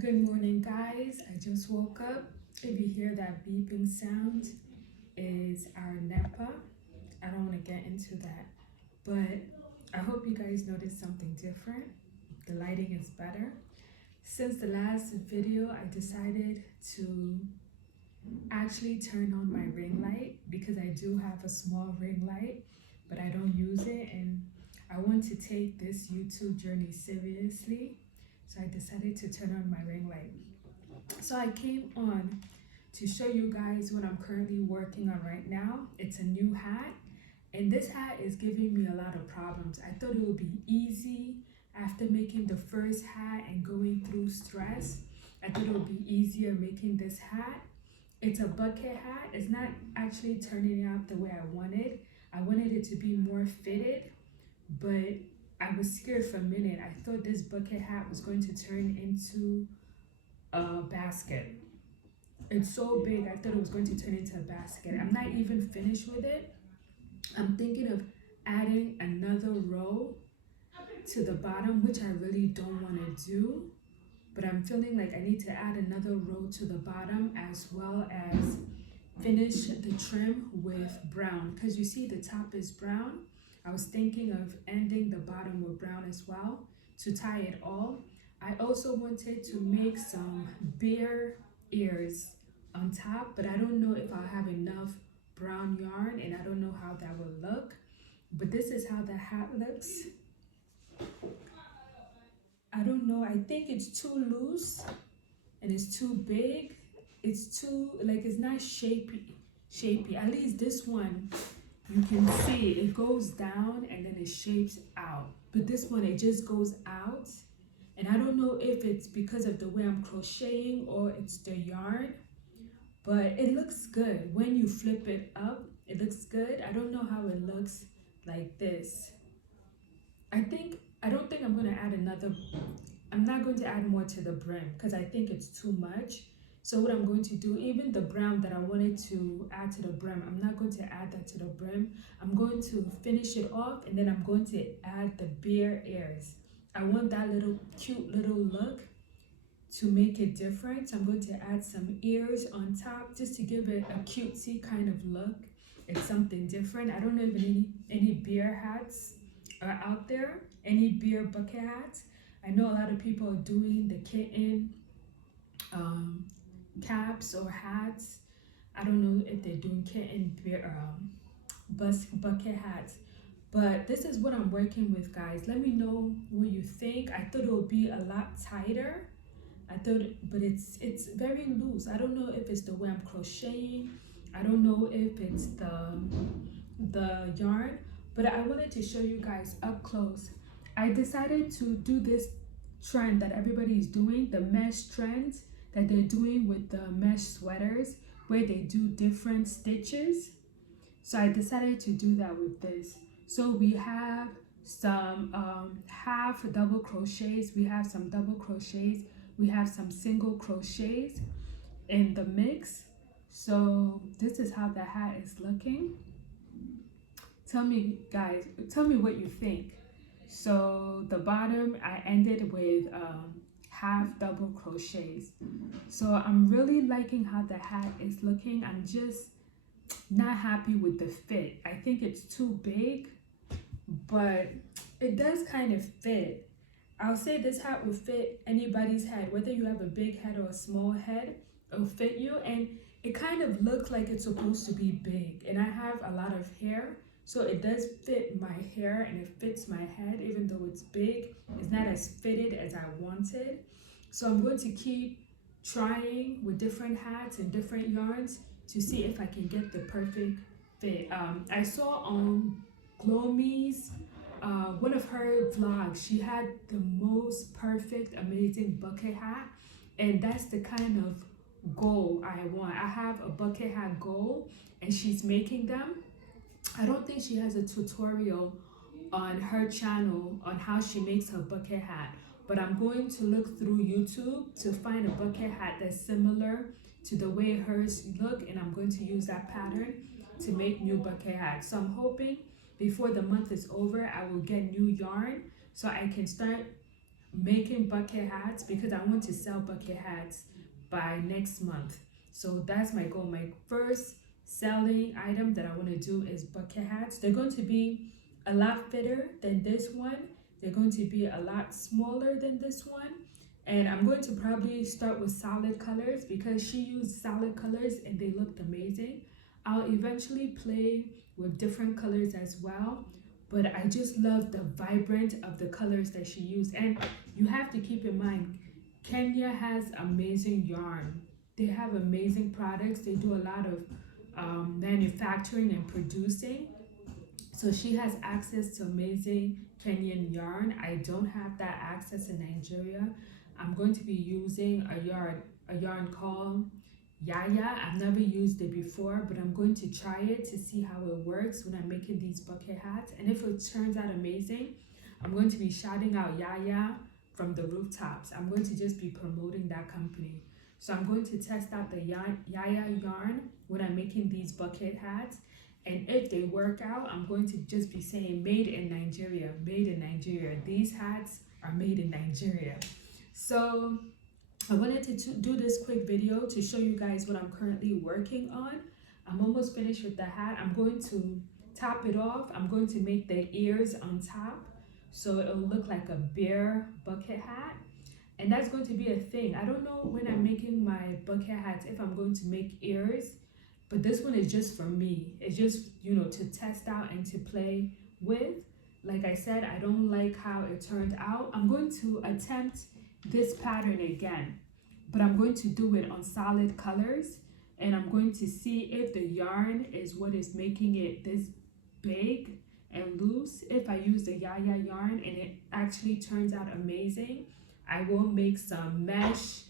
Good morning, guys. I just woke up. If you hear that beeping sound, is our NEPA. I don't want to get into that, but I hope you guys noticed something different. The lighting is better. Since the last video, I decided to actually turn on my ring light because I do have a small ring light, but I don't use it, and I want to take this YouTube journey seriously. So I decided to turn on my ring light. So I came on to show you guys what I'm currently working on right now. It's a new hat, and this hat is giving me a lot of problems. I thought it would be easy after making the first hat and going through stress. I thought it would be easier making this hat. It's a bucket hat. It's not actually turning out the way I wanted. I wanted it to be more fitted, but I was scared for a minute. I thought this bucket hat was going to turn into a basket. It's so big, I thought it was going to turn into a basket. I'm not even finished with it. I'm thinking of adding another row to the bottom, which I really don't want to do, but I'm feeling like I need to add another row to the bottom as well as finish the trim with brown, because you see the top is brown. I was thinking of ending the bottom with brown as well to tie it all. I also wanted to make some bear ears on top, but I don't know if I'll have enough brown yarn, and I don't know how that will look. But this is how the hat looks. I don't know, I think it's too loose and it's too big. It's too, like, it's not shapy. At least this one, you can see it goes down and then it shapes out. But this one, it just goes out. And I don't know if it's because of the way I'm crocheting or it's the yarn, but it looks good. When you flip it up, it looks good. I don't know how it looks like this. I don't think I'm gonna add another, I'm not going to add more to the brim because I think it's too much. So what I'm going to do, even the brown that I wanted to add to the brim, I'm not going to add that to the brim. I'm going to finish it off, and then I'm going to add the bear ears. I want that little cute little look to make it different. So I'm going to add some ears on top just to give it a cutesy kind of look. It's something different. I don't know if any bear hats are out there, any bear bucket hats. I know a lot of people are doing the kitten caps or hats. I don't know if they're doing kitten bear bucket hats, but this is what I'm working with, guys. Let me know what you think. I thought it would be a lot tighter. But it's very loose. I don't know if it's the way I'm crocheting. I don't know if it's the yarn, but I wanted to show you guys up close. I decided to do this trend that everybody is doing, the mesh trends that they're doing with the mesh sweaters, where they do different stitches. So I decided to do that with this. So we have some half double crochets, we have some double crochets, we have some single crochets in the mix. So this is how the hat is looking. Tell me, guys, tell me what you think. So the bottom, I ended with half double crochets. So I'm really liking how the hat is looking. I'm just not happy with the fit. I think it's too big, but it does kind of fit. I'll say this hat will fit anybody's head, whether you have a big head or a small head, it'll fit you. And it kind of looks like it's supposed to be big, and I have a lot of hair, so it does fit my hair and it fits my head. Even though it's big, it's not as fitted as I wanted. So I'm going to keep trying with different hats and different yarns to see if I can get the perfect fit. I saw on Glowme's one of her vlogs, she had the most perfect, amazing bucket hat, and that's the kind of goal I want. I have a bucket hat goal, and she's making them. I don't think she has a tutorial on her channel on how she makes her bucket hat, but I'm going to look through YouTube to find a bucket hat that's similar to the way hers look, and I'm going to use that pattern to make new bucket hats. So I'm hoping before the month is over, I will get new yarn so I can start making bucket hats because I want to sell bucket hats by next month. So that's my goal. My first selling item that I want to do is bucket hats. They're going to be a lot fitter than this one. They're going to be a lot smaller than this one. And I'm going to probably start with solid colors because she used solid colors and they looked amazing. I'll eventually play with different colors as well, but I just love the vibrant of the colors that she used. And you have to keep in mind, Kenya has amazing yarn. They have amazing products. They do a lot of manufacturing and producing. So she has access to amazing Kenyan yarn. I don't have that access in Nigeria. I'm going to be using a yarn called Yaya. I've never used it before, but I'm going to try it to see how it works when I'm making these bucket hats. And if it turns out amazing, I'm going to be shouting out Yaya from the rooftops. I'm going to just be promoting that company. So I'm going to test out the Yaya yarn when I'm making these bucket hats. And if they work out, I'm going to just be saying made in Nigeria, made in Nigeria. These hats are made in Nigeria. So I wanted to do this quick video to show you guys what I'm currently working on. I'm almost finished with the hat. I'm going to top it off. I'm going to make the ears on top so it'll look like a bear bucket hat. And that's going to be a thing. I don't know when I'm making my bucket hats if I'm going to make ears, but this one is just for me. It's just, you know, to test out and to play with. Like I said, I don't like how it turned out. I'm going to attempt this pattern again, but I'm going to do it on solid colors, and I'm going to see if the yarn is what is making it this big and loose. If I use the Yaya yarn and it actually turns out amazing, I will make some mesh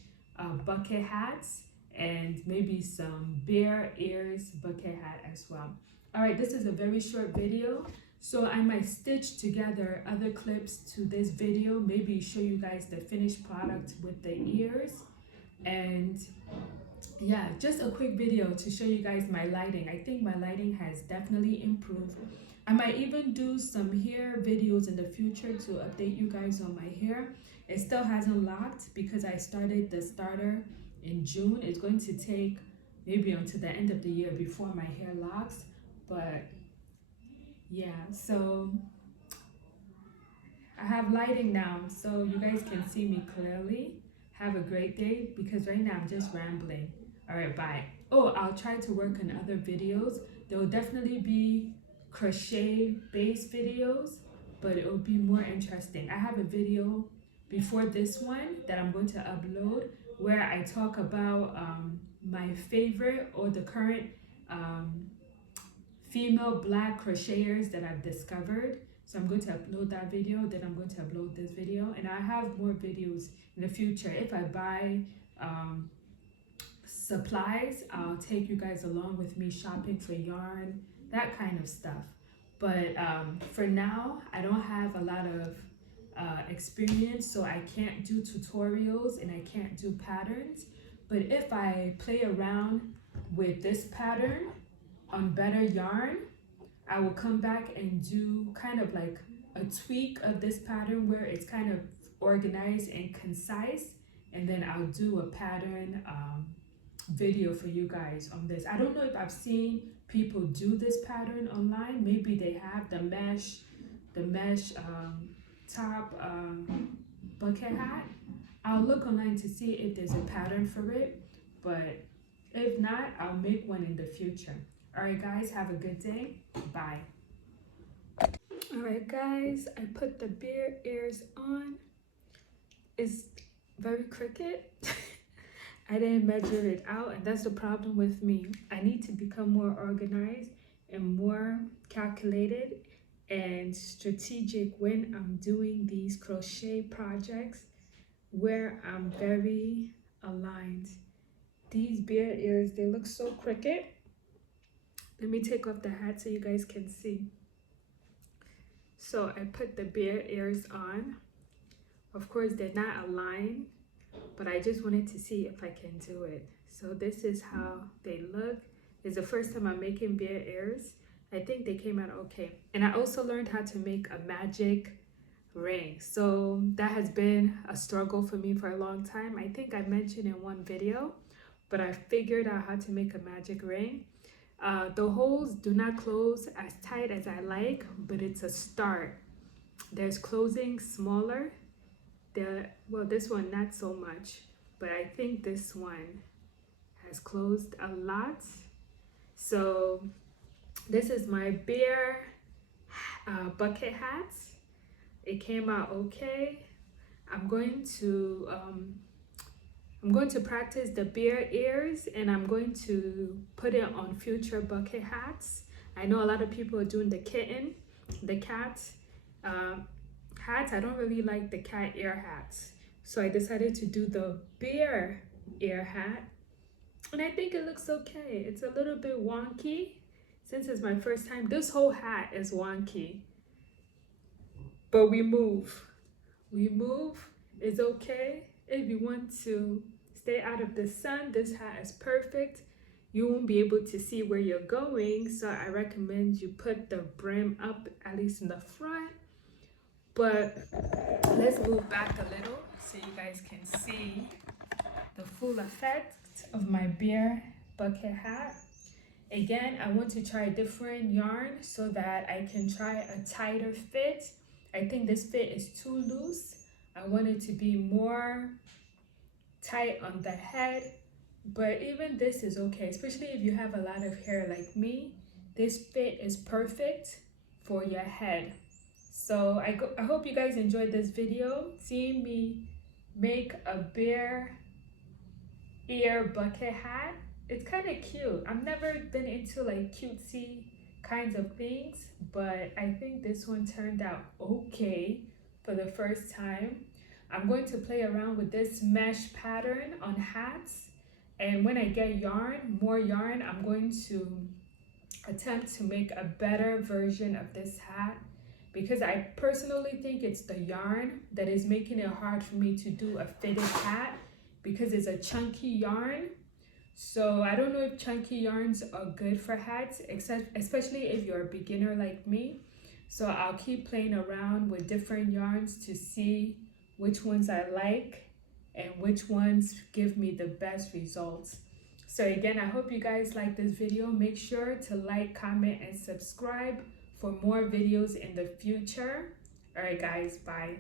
bucket hats and maybe some bear ears bucket hat as well. All right, this is a very short video, so I might stitch together other clips to this video, maybe show you guys the finished product with the ears. And yeah, just a quick video to show you guys my lighting. I think my lighting has definitely improved. I might even do some hair videos in the future to update you guys on my hair. It still hasn't locked because I started the starter in June. It's going to take maybe until the end of the year before my hair locks. But yeah, so I have lighting now so you guys can see me clearly. Have a great day because right now I'm just rambling. All right, bye. Oh, I'll try to work on other videos. There will definitely be crochet based videos, but it will be more interesting. I have a video before this one that I'm going to upload where I talk about my favorite or the current female black crocheters that I've discovered. So I'm going to upload that video, then I'm going to upload this video, and I have more videos in the future. If I buy supplies, I'll take you guys along with me shopping for yarn, that kind of stuff. But for now, I don't have a lot of experience, so I can't do tutorials and I can't do patterns. But if I play around with this pattern on better yarn, I will come back and do kind of like a tweak of this pattern where it's kind of organized and concise, and then I'll do a pattern video for you guys on this. I don't know if I've seen people do this pattern online. Maybe they have the mesh top bucket hat. I'll look online to see if there's a pattern for it, but if not, I'll make one in the future. All right, guys, have a good day. Bye. All right, guys, I put the bear ears on. It's very crooked. I didn't measure it out, and that's the problem with me. I need to become more organized and more calculated and strategic when I'm doing these crochet projects where I'm very aligned. These bear ears, they look so crooked. Let me take off the hat so you guys can see. So I put the bear ears on. Of course, they're not aligned, but I just wanted to see if I can do it. So this is how they look. It's the first time I'm making bear ears. I think they came out okay. And I also learned how to make a magic ring. So that has been a struggle for me for a long time. I think I mentioned in one video, but I figured out how to make a magic ring. The holes do not close as tight as I like, but it's a start. There's closing smaller. Well, this one not so much, but I think this one has closed a lot. So this is my bear bucket hat. It came out okay. I'm going to practice the bear ears, and I'm going to put it on future bucket hats. I know a lot of people are doing the kitten, the cat hats. I don't really like the cat ear hats, so I decided to do the bear ear hat, and I think it looks okay. It's a little bit wonky since it's my first time. This whole hat is wonky, but we move. Is okay. If you want to stay out of the sun, this hat is perfect. You won't be able to see where you're going, so I recommend you put the brim up, at least in the front. But let's move back a little so you guys can see the full effect of my bear bucket hat. Again, I want to try a different yarn so that I can try a tighter fit. I think this fit is too loose. I want it to be more tight on the head, but even this is okay, especially if you have a lot of hair like me. This fit is perfect for your head. So I hope you guys enjoyed this video, seeing me make a bear ear bucket hat. It's kind of cute. I've never been into like cutesy kinds of things, but I think this one turned out okay for the first time. I'm going to play around with this mesh pattern on hats, and when I get more yarn, I'm going to attempt to make a better version of this hat, because I personally think it's the yarn that is making it hard for me to do a fitted hat, because it's a chunky yarn. So I don't know if chunky yarns are good for hats, especially if you're a beginner like me. So I'll keep playing around with different yarns to see which ones I like and which ones give me the best results. So again, I hope you guys like this video. Make sure to like, comment, and subscribe for more videos in the future. All right, guys, bye.